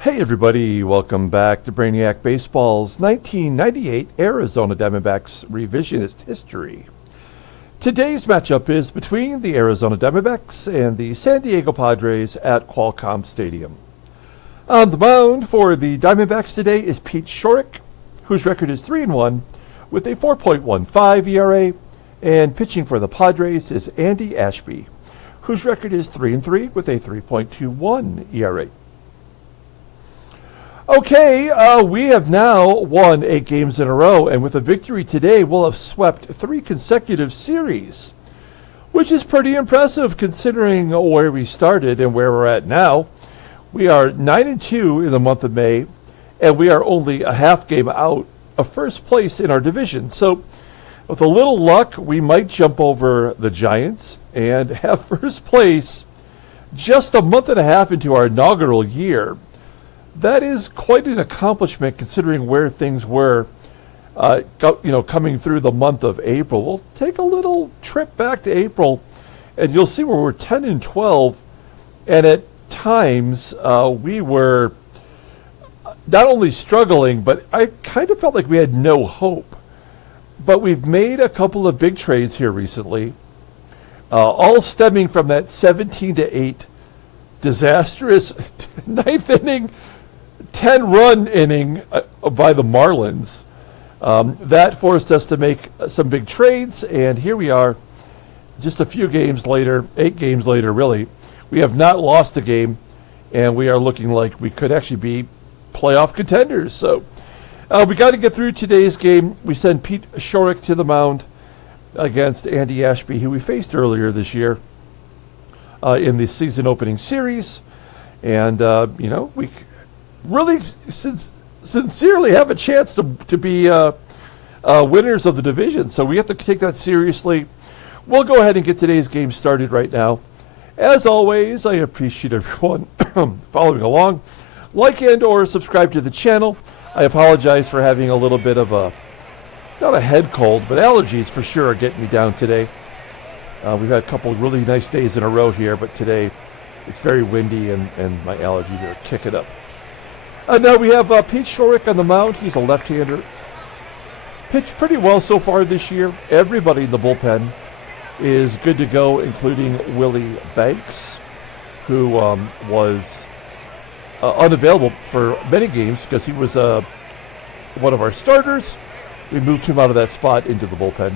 Hey everybody, welcome back to Brainiac Baseball's 1998 Arizona Diamondbacks Revisionist History. Today's matchup is between the Arizona Diamondbacks and the San Diego Padres at Qualcomm Stadium. On the mound for the Diamondbacks today is Pete Schourek, whose record is 3-1 with a 4.15 ERA, and pitching for the Padres is Andy Ashby, whose record is 3-3 with a 3.21 ERA. Okay, we have now won 8 games in a row, and with a victory today, we'll have swept 3 consecutive series, which is pretty impressive considering where we started and where we're at now. We are 9-2 in the month of May, and we are only a half game out of first place in our division. So, with a little luck, we might jump over the Giants and have first place just a month and a half into our inaugural year. That is quite an accomplishment considering where things were, coming through the month of April. We'll take a little trip back to April, and you'll see where we're 10-12, and at times we were not only struggling, but I kind of felt like we had no hope. But we've made a couple of big trades here recently, all stemming from that 17-8 disastrous 9th inning 10-run inning by the Marlins. That forced us to make some big trades, and here we are just a few games later, 8 games later really. We have not lost a game, and we are looking like we could actually be playoff contenders. So we got to get through today's game. We send Pete Schourek to the mound against Andy Ashby, who we faced earlier this year in the season opening series. And, we really sincerely have a chance to be winners of the division. So we have to take that seriously. We'll go ahead and get today's game started right now. As always, I appreciate everyone following along. Like and or subscribe to the channel. I apologize for having a little bit of not a head cold, but allergies for sure are getting me down today. We've had a couple of really nice days in a row here, but today it's very windy and my allergies are kicking up. Now we have Pete Schourek on the mound. He's a left-hander. Pitched pretty well so far this year. Everybody in the bullpen is good to go, including Willie Banks, who was unavailable for many games because he was one of our starters. We moved him out of that spot into the bullpen.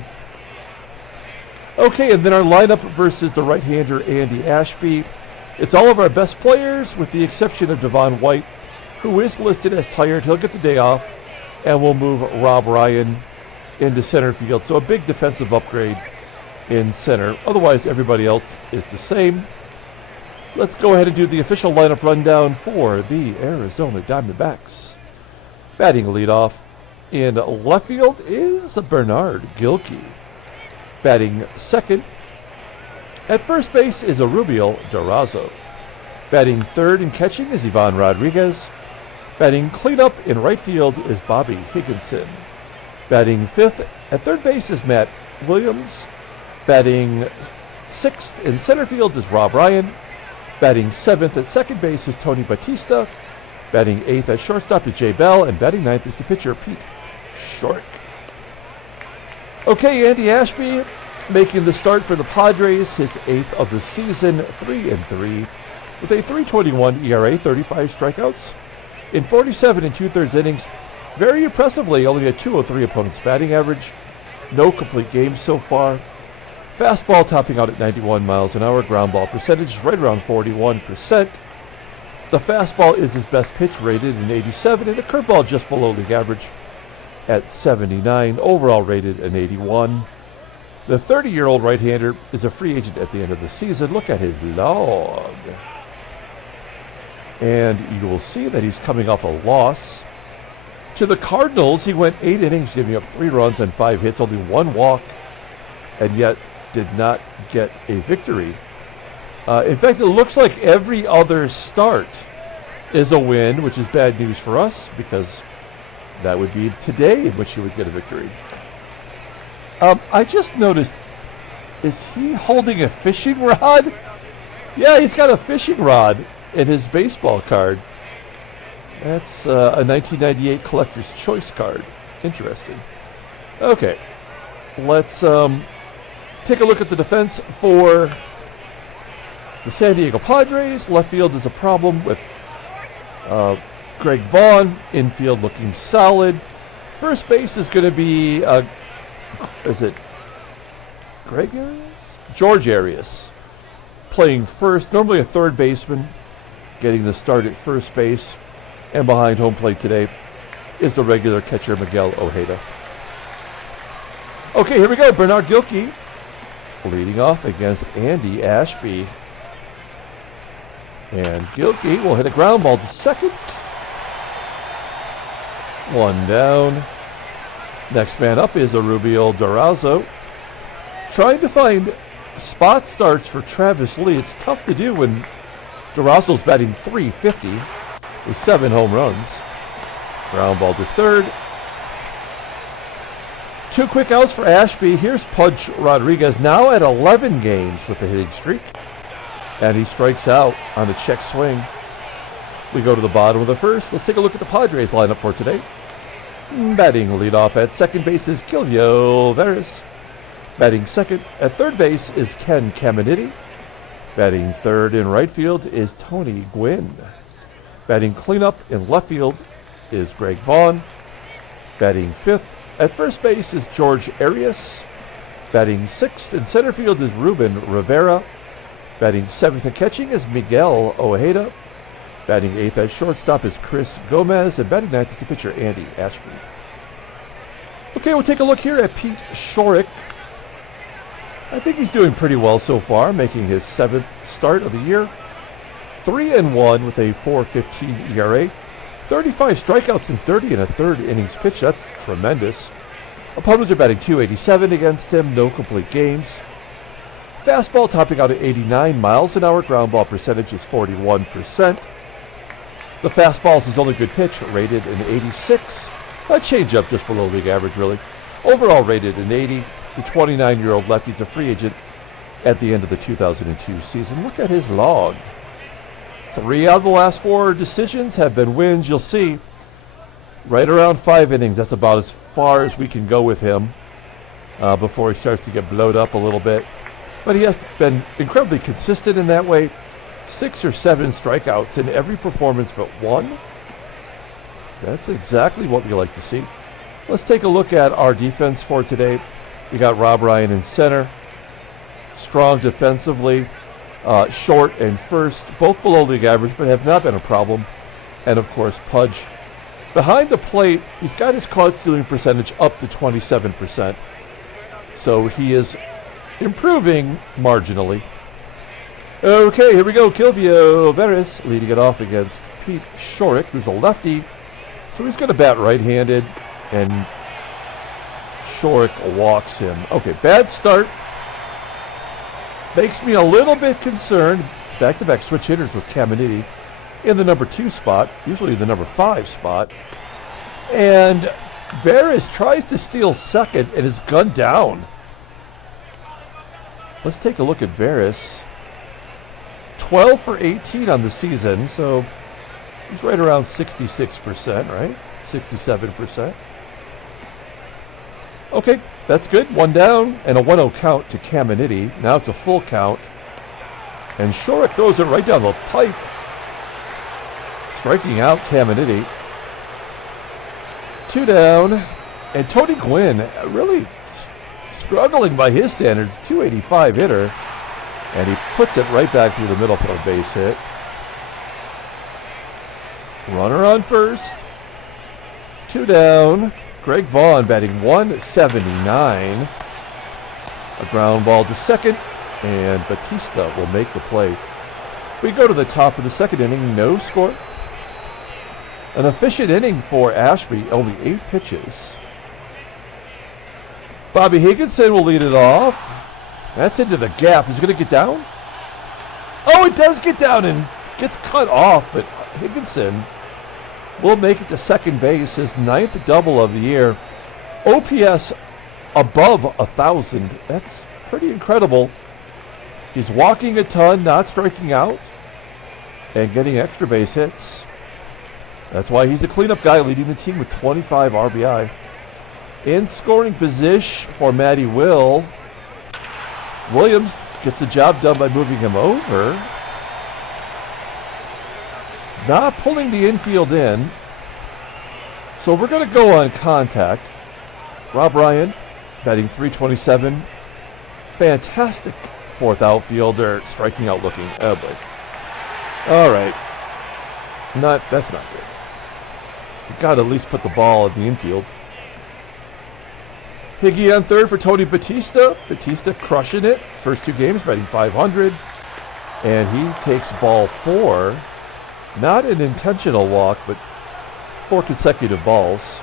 Okay, and then our lineup versus the right-hander Andy Ashby. It's all of our best players with the exception of Devon White, who is listed as tired. He'll get the day off, and we'll move Rob Ryan into center field. So a big defensive upgrade in center. Otherwise, everybody else is the same. Let's go ahead and do the official lineup rundown for the Arizona Diamondbacks. Batting leadoff in left field is Bernard Gilkey. Batting second at first base is Erubiel DURAZO. Batting third and catching is Ivan Rodriguez. Batting cleanup in right field is Bobby Higginson. Batting fifth at third base is Matt Williams. Batting sixth in center field is Rob Ryan. Batting seventh at second base is Tony Batista. Batting eighth at shortstop is Jay Bell. And batting ninth is the pitcher, Pete Schourek. Okay, Andy Ashby making the start for the Padres, his 8th of the season, 3-3, with a 3.21 ERA, 35 strikeouts. In 47 2/3 innings, very impressively, only a 203 opponent's batting average. No complete games so far. Fastball topping out at 91 miles an hour. Ground ball percentage is right around 41%. The fastball is his best pitch, rated an 87, and the curveball just below league average at 79. Overall rated an 81. The 30-year-old right-hander is a free agent at the end of the season. Look at his log. And you will see that he's coming off a loss to the Cardinals. He went 8 innings, giving up 3 runs and 5 hits, only 1 walk, and yet did not get a victory. In fact, it looks like every other start is a win, which is bad news for us because that would be today in which he would get a victory. I just noticed, is he holding a fishing rod? Yeah, he's got a fishing rod in his baseball card. That's a 1998 Collector's Choice card. Interesting. Okay, let's take a look at the defense for the San Diego Padres. Left field is a problem with Greg Vaughn. Infield looking solid. First base is going to be, is it Greg Arias? George Arias playing first. Normally a third baseman getting the start at first base. And behind home plate today is the regular catcher, Miguel Ojeda. Okay, here we go. Bernard GILKEY leading off against Andy Ashby. And GILKEY will hit a ground ball to second. One down. Next man up is Erubiel DURAZO. Trying to find spot starts for Travis Lee. It's tough to do when DURAZO's batting .350 with 7 home runs. Ground ball to third. 2 quick outs for Ashby. Here's Pudge Rodriguez, now at 11 games with a hitting streak. And he strikes out on a check swing. We go to the bottom of the first. Let's take a look at the Padres lineup for today. Batting leadoff at second base is Quilvio VERAS. Batting second at third base is Ken CAMINITI. Batting third in right field is Tony Gwynn. Batting cleanup in left field is Greg Vaughn. Batting fifth at first base is George Arias. Batting sixth in center field is Ruben Rivera. Batting seventh and catching is Miguel Ojeda. Batting eighth at shortstop is Chris Gomez. And batting ninth is the pitcher Andy Ashby. Okay, we'll take a look here at Pete Schourek. I think he's doing pretty well so far, making his 7th start of the year. 3-1 with a 4.15 ERA. 35 strikeouts in 30 and a third innings pitched. That's tremendous. Opponents are batting .287 against him. No complete games. Fastball topping out at 89 miles an hour. Ground ball percentage is 41%. The fastball is his only good pitch, rated an 86. A changeup just below league average, really. Overall rated an 80. The 29-year-old lefty's a free agent at the end of the 2002 season. Look at his log. 3 out of the last 4 decisions have been wins. You'll see right around 5 innings. That's about as far as we can go with him before he starts to get blowed up a little bit. But he has been incredibly consistent in that way. 6 or 7 strikeouts in every performance but 1. That's exactly what we like to see. Let's take a look at our defense for today. We got Rob Ryan in center. Strong defensively. Short and first, both below league average, but have not been a problem. And of course, Pudge. Behind the plate, he's got his caught stealing percentage up to 27%. So he is improving marginally. Okay, here we go. Quilvio VERAS leading it off against Pete Schourek, who's a lefty. So he's going to bat right-handed, and Schourek walks him. Okay, bad start. Makes me a little bit concerned. Back-to-back switch hitters with CAMINITI in the number 2 spot, usually the number 5 spot. And VERAS tries to steal second and is gunned down. Let's take a look at VERAS. 12 for 18 on the season, so he's right around 66%, right? 67%. Okay, that's good. 1 down and a 1-0 count to CAMINITI. Now it's a full count. And Schourek throws it right down the pipe. Striking out CAMINITI. 2 down. And Tony Gwynn really struggling by his standards. 285 hitter. And he puts it right back through the middle for a base hit. Runner on first. 2 down. Greg Vaughn batting 179. A ground ball to second, and Batista will make the play. We go to the top of the second inning, no score. An efficient inning for Ashby, only 8 pitches. Bobby Higginson will lead it off. That's into the gap. Is it going to get down? Oh, it does get down and gets cut off, but Higginson will make it to second base, his 9th double of the year. OPS above 1,000. That's pretty incredible. He's walking a ton, not striking out, and getting extra base hits. That's why he's a cleanup guy, leading the team with 25 RBI. In scoring position for Matty Will. Williams gets the job done by moving him over. Not pulling the infield in. So we're going to go on contact. Rob Ryan, batting .327. Fantastic fourth outfielder, striking out looking. Oh boy. All right. That's not good. You got to at least put the ball at the infield. Higgy on third for Tony Batista. Batista crushing it. First 2 games, batting .500. And he takes ball 4. Not an intentional walk, but 4 consecutive balls.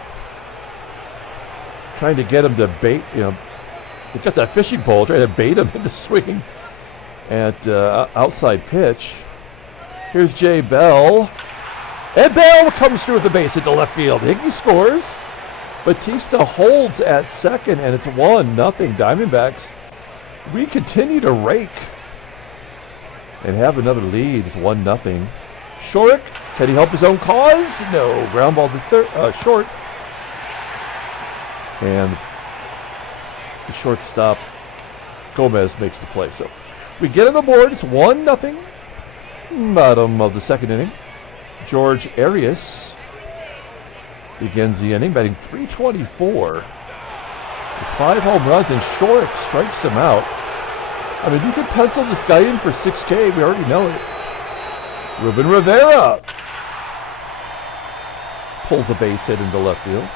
Trying to get him to bait, he got that fishing pole, trying to bait him into swinging at outside pitch. Here's Jay Bell. And Bell comes through with the base into left field. Higgy scores. Batista holds at second, and it's 1-0 Diamondbacks. We continue to rake and have another lead. It's 1-0. Schourek, can he help his own cause? No. Ground ball to short. And the shortstop, Gomez, makes the play. So we get on the board. It's 1-0. Bottom of the second inning. George Arias begins the inning, batting .324. With 5 home runs, and Schourek strikes him out. I mean, you could pencil this guy in for 6K. We already know it. Ruben Rivera pulls a base hit into left field.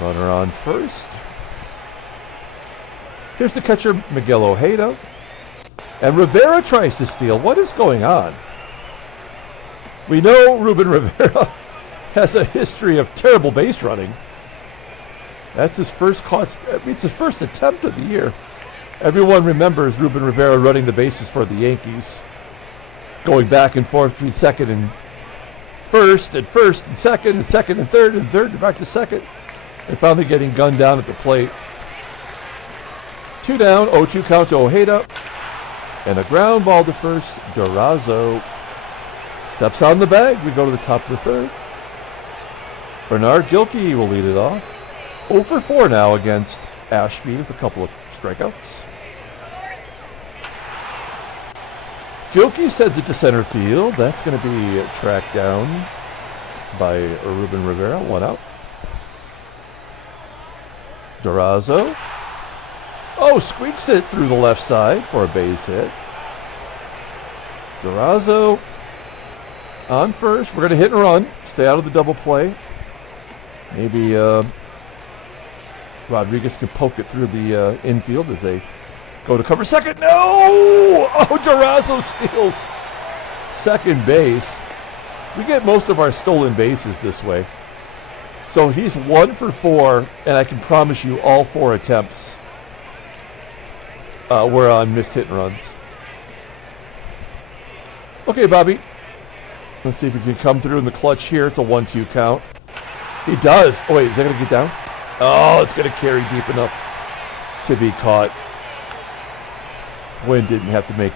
Runner on first. Here's the catcher, Miguel Ojeda. And Rivera tries to steal. What is going on? We know Ruben Rivera has a history of terrible base running. That's his first it's his first attempt of the year. Everyone remembers Ruben Rivera running the bases for the Yankees, going back and forth between second and first and second and third and back to second, and finally getting gunned down at the plate. 2 down, 0-2 count to Ojeda, and a ground ball to first. DURAZO steps on the bag. We go to the top of the third. Bernard Gilkey will lead it off. 0 for 4 now against Ashby with a couple of strikeouts. Gilkey sends it to center field. That's going to be tracked down by Ruben Rivera. 1 out. DURAZO. Squeaks it through the left side for a base hit. DURAZO on first. We're going to hit and run. Stay out of the double play. Maybe Rodriguez can poke it through the infield as they go to cover second. No! DURAZO steals second base. We get most of our stolen bases this way. So he's 1 for 4, and I can promise you all 4 attempts were on missed hit and runs. Okay, Bobby. Let's see if he can come through in the clutch here. It's a 1-2 count. He does. Oh, wait, is that going to get down? Oh, it's going to carry deep enough to be caught. Gwynn didn't have to make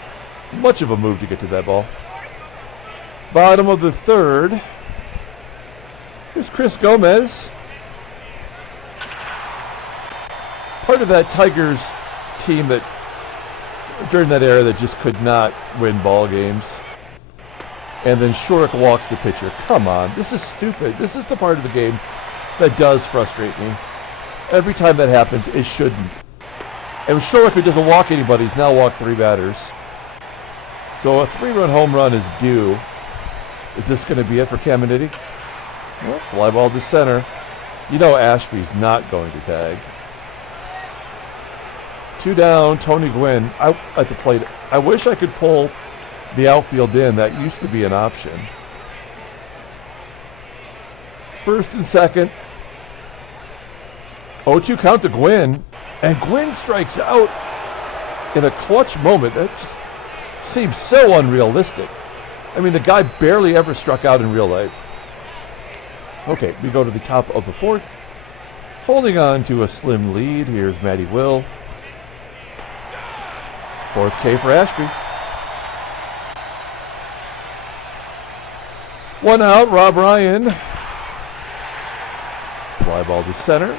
much of a move to get to that ball. Bottom of the third. Here's Chris Gomez. Part of that Tigers team that, during that era, that just could not win ball games. And then Schourek walks the pitcher. Come on, this is stupid. This is the part of the game that does frustrate me. Every time that happens, it shouldn't. And Schourek, who doesn't walk anybody, he's now walked 3 batters. So a 3-run home run is due. Is this going to be it for CAMINITI? Well, fly ball to center. You know Ashby's not going to tag. 2 down, Tony Gwynn out at the plate. I wish I could pull the outfield in. That used to be an option. First and second. 0-2 count to Gwynn. And Gwynn strikes out in a clutch moment. That just seems so unrealistic. I mean, the guy barely ever struck out in real life. Okay, we go to the top of the fourth. Holding on to a slim lead. Here's Matty Will. 4th K for Ashby. One out, Rob Ryan. Fly ball to center.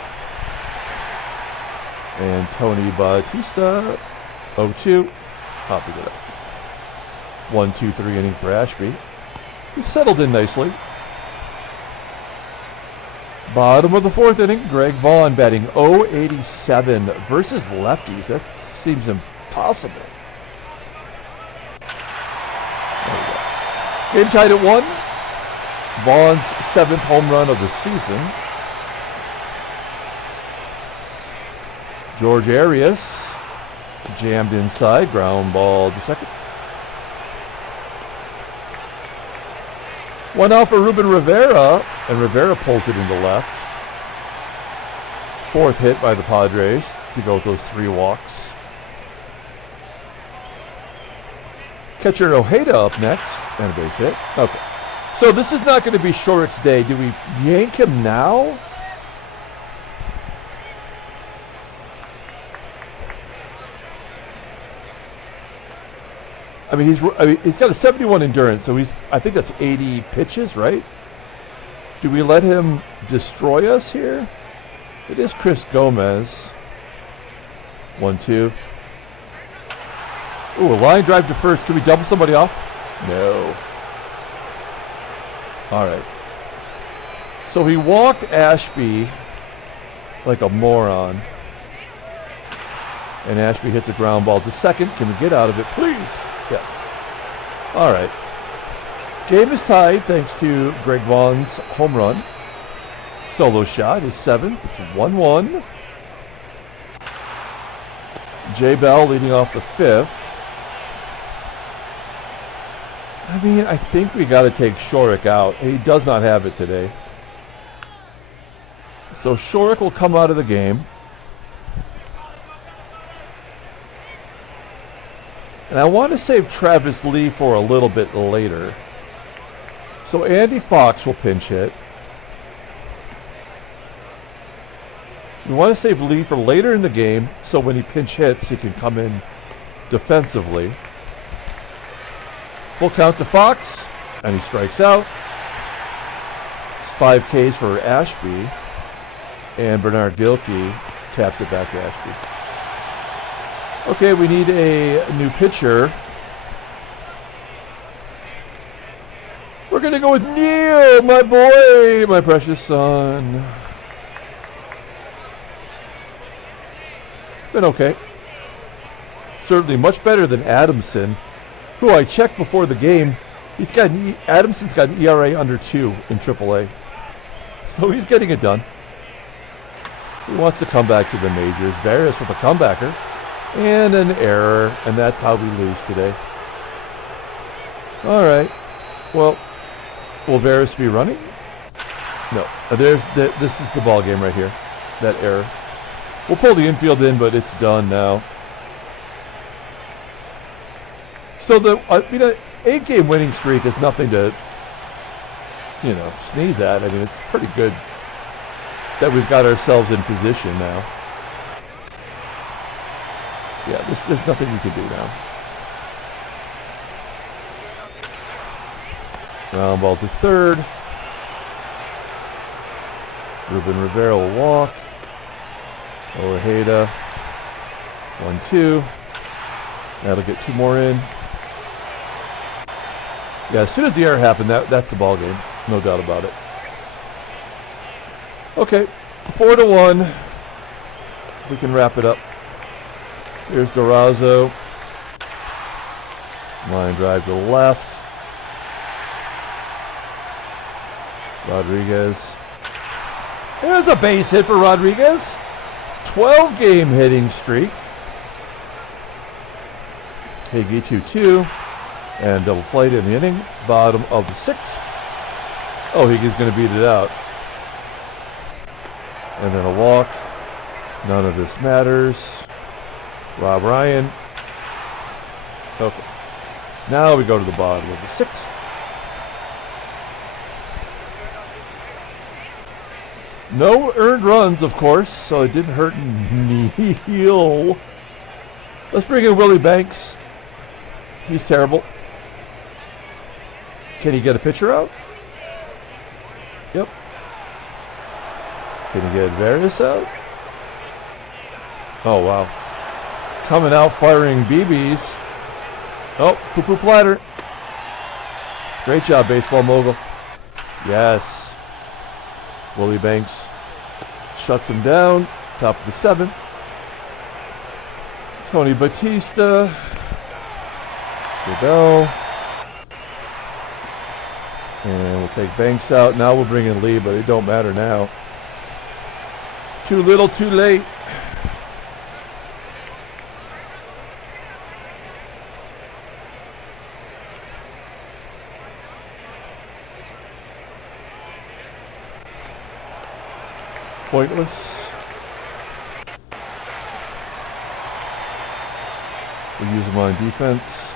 And Tony Batista, 0-2, popping it up. 1-2-3 inning for Ashby. He settled in nicely. Bottom of the fourth inning, Greg Vaughn batting .087 versus lefties. That seems impossible. There we go. Game tied at 1. Vaughn's 7th home run of the season. George Arias jammed inside, ground ball to second. One out for Ruben Rivera, and Rivera pulls it into left. 4th hit by the Padres to go with those 3 walks. Catcher Ojeda up next, and a base hit. Okay. So this is not going to be Schourek's day. Do we yank him now? I mean, he's got a 71 endurance, so I think that's 80 pitches, right? Do we let him destroy us here? It is Chris Gomez. 1-2. Ooh, a line drive to first. Can we double somebody off? No. All right. So he walked Ashby like a moron. And Ashby hits a ground ball to second. Can we get out of it, please? Yes. All right. Game is tied thanks to Greg Vaughn's home run. Solo shot, his 7th. It's 1-1. Jay Bell leading off the 5th. I mean, I think we got to take Schourek out. He does not have it today. So Schourek will come out of the game. And I want to save Travis Lee for a little bit later. So Andy Fox will pinch hit. We want to save Lee for later in the game, so when he pinch hits, he can come in defensively. Full count to Fox, and he strikes out. It's 5 Ks for Ashby, and Bernard Gilkey taps it back to Ashby. Okay, we need a new pitcher. We're going to go with Neil, my boy, my precious son. It's been okay. Certainly much better than Adamson, who I checked before the game. Adamson's got an ERA under 2 in AAA. So he's getting it done. He wants to come back to the majors. VERAS with a comebacker. And an error, and that's how we lose today. All right. Well, will VERAS be running? No. This is the ball game right here. That error. We'll pull the infield in, but it's done now. So the 8-game winning streak is nothing to, sneeze at. I mean, it's pretty good that we've got ourselves in position now. Yeah, there's nothing we can do now. Ground ball to third. Ruben Rivera will walk. Ojeda. 1-2. That'll get 2 more in. Yeah, as soon as the error happened, that's the ball game. No doubt about it. Okay, 4-1. We can wrap it up. Here's DURAZO. Line drive to the left. Rodriguez. There's a base hit for Rodriguez. 12-game hitting streak. Higgy 2-2. And double played in the inning. Bottom of the 6th. Oh, Higgy's going to beat it out. And then a walk. None of this matters. Rob Ryan. Okay. Now we go to the bottom of the 6th. No earned runs, of course, so it didn't hurt Neil. Let's bring in Willie Banks. He's terrible. Can he get a pitcher out? Yep. Can you get VERAS out? Oh, wow. Coming out firing BBs. Oh, poo-poo platter. Great job, baseball mogul. Yes. Willie Banks shuts him down. Top of the 7th. Tony Batista. Ruben. And we'll take Banks out. Now we'll bring in Lee, but it don't matter now. Too little, too late. Pointless. We'll use them on defense.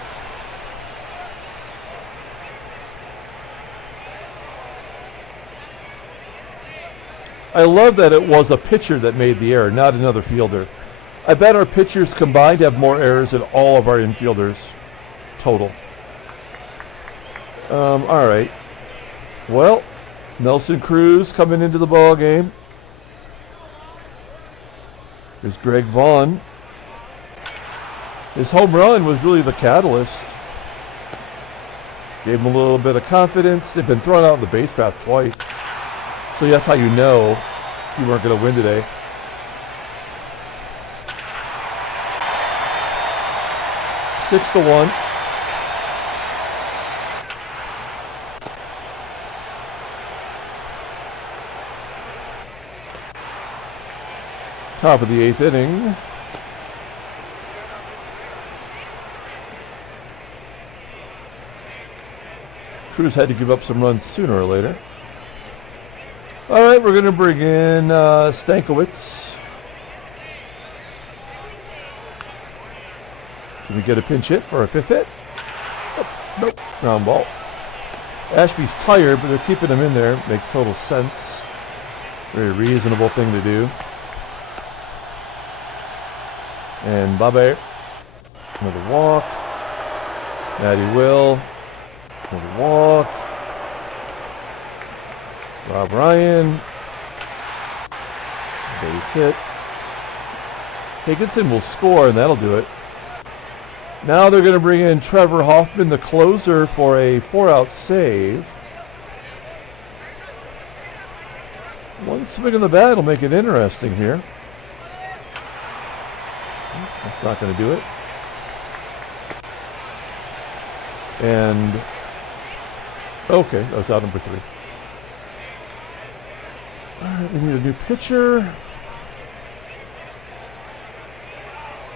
I love that it was a pitcher that made the error, not another fielder. I bet our pitchers combined have more errors than all of our infielders total. All right. Well, Nelson Cruz coming into the ball game. There's Greg Vaughn. His home run was really the catalyst. Gave him a little bit of confidence. They've been thrown out on the base path twice. So that's how you know you weren't going to win today. Six to 1. Top of the 8th inning. Cruz had to give up some runs sooner or later. All right, we're going to bring in Stankiewicz. Can we get a pinch hit for a 5th hit? Oh, nope, ground ball. Ashby's tired, but they're keeping him in there. Makes total sense. Very reasonable thing to do. And Bobby, another walk. Matty Will, another walk. Rob Ryan, base hit. Higginson will score, and that'll do it. Now they're going to bring in Trevor Hoffman, the closer, for a 4-out save. One swing of the bat will make it interesting here. That's not going to do it. And, okay, that was out number 3. All right, we need a new pitcher.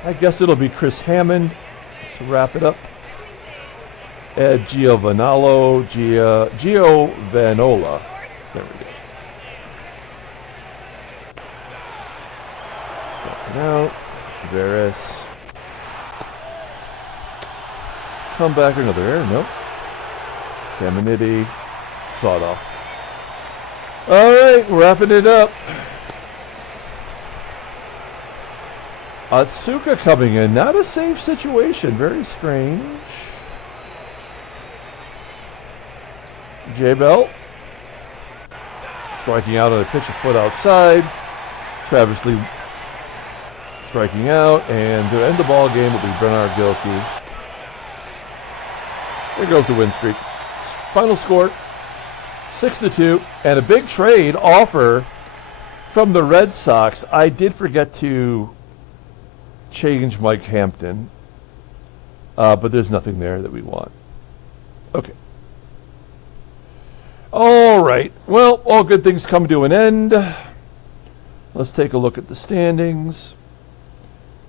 I guess it'll be Chris Hammond to wrap it up. Ed Giovanola. There we go. Stepping out. VERAS. Come back, another error. Nope. CAMINITI. Sawed off. All right, wrapping it up. Otsuka coming in. Not a safe situation. Very strange. J-Bell. Striking out on a pitch a foot outside. Travis Lee striking out. And to end the ball game will be Bernard GILKEY. There goes the win streak. Final score, 6-2. And a big trade offer from the Red Sox. I did forget to change Mike Hampton, but there's nothing there that we want. Okay. All right. Well, all good things come to an end. Let's take a look at the standings.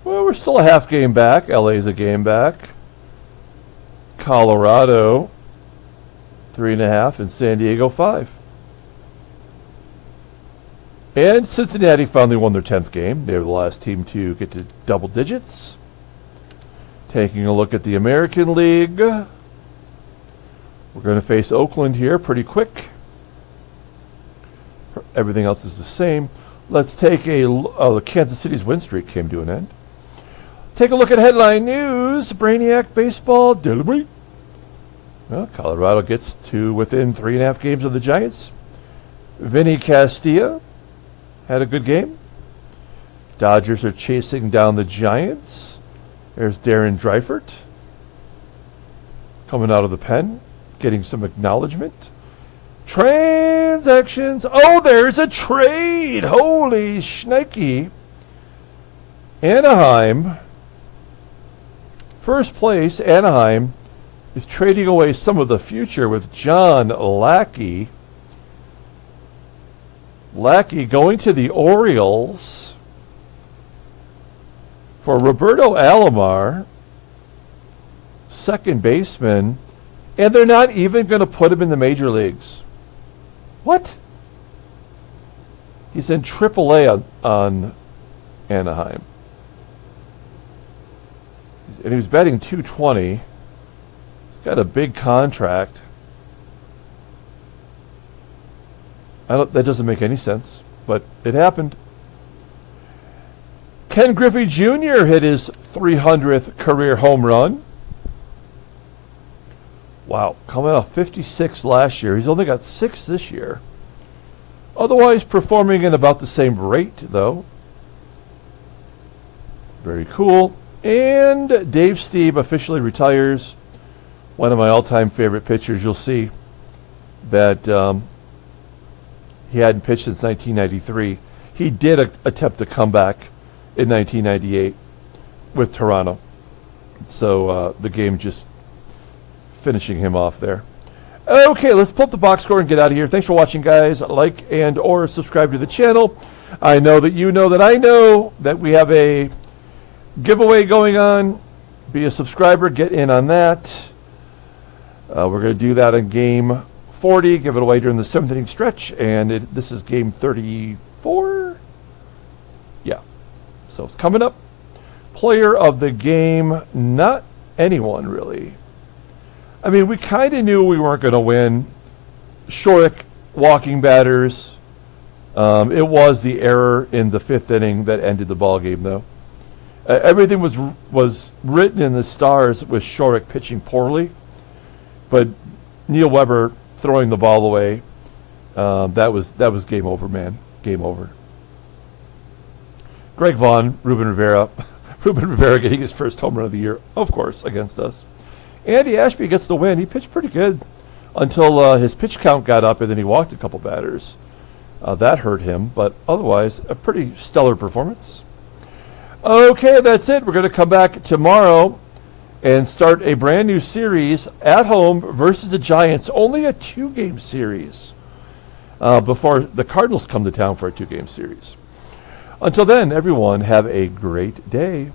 Well, we're still a half game back. LA's a game back. Colorado, 3.5, and San Diego, 5. And Cincinnati finally won their 10th game. They were the last team to get to double digits. Taking a look at the American League. We're going to face Oakland here pretty quick. Everything else is the same. Let's take a Kansas City's win streak came to an end. Take a look at headline news. Brainiac baseball. Well, Colorado gets to within 3.5 games of the Giants. Vinny Castilla had a good game. Dodgers are chasing down the Giants. There's Darren Dreifert coming out of the pen, getting some acknowledgement. Transactions. Oh, there's a trade. Holy shnikey. Anaheim. First place, Anaheim is trading away some of the future with John Lackey. Lackey going to the Orioles for Roberto Alomar, second baseman, and they're not even going to put him in the major leagues. What? He's in AAA on Anaheim. And he was batting .220. He's got a big contract. That doesn't make any sense, but it happened. Ken Griffey Jr. hit his 300th career home run. Wow, coming off 56 last year. He's only got 6 this year. Otherwise performing at about the same rate, though. Very cool. And Dave Stieb officially retires. One of my all-time favorite pitchers. You'll see that he hadn't pitched since 1993. He did attempt a comeback in 1998 with Toronto. So the game just finishing him off there. Okay, let's pull up the box score and get out of here. Thanks for watching, guys. Like and or subscribe to the channel. I know that you know that I know that we have a giveaway going on. Be a subscriber. Get in on that. We're going to do that in game 40. Give it away during the 7th inning stretch. And this is game 34. Yeah. So it's coming up. Player of the game. Not anyone, really. I mean, we kind of knew we weren't going to win. Schourek, walking batters. It was the error in the 5th inning that ended the ball game, though. Everything was written in the stars with Schourek pitching poorly, but Neil Weber throwing the ball away. That was game over, man. Game over. Greg Vaughn, Ruben Rivera. Ruben Rivera getting his first home run of the year, of course, against us. Andy Ashby gets the win. He pitched pretty good until his pitch count got up, and then he walked a couple batters. That hurt him, but otherwise, a pretty stellar performance. Okay, that's it. We're going to come back tomorrow and start a brand new series at home versus the Giants. Only a 2-game series before the Cardinals come to town for a 2-game series. Until then, everyone, have a great day.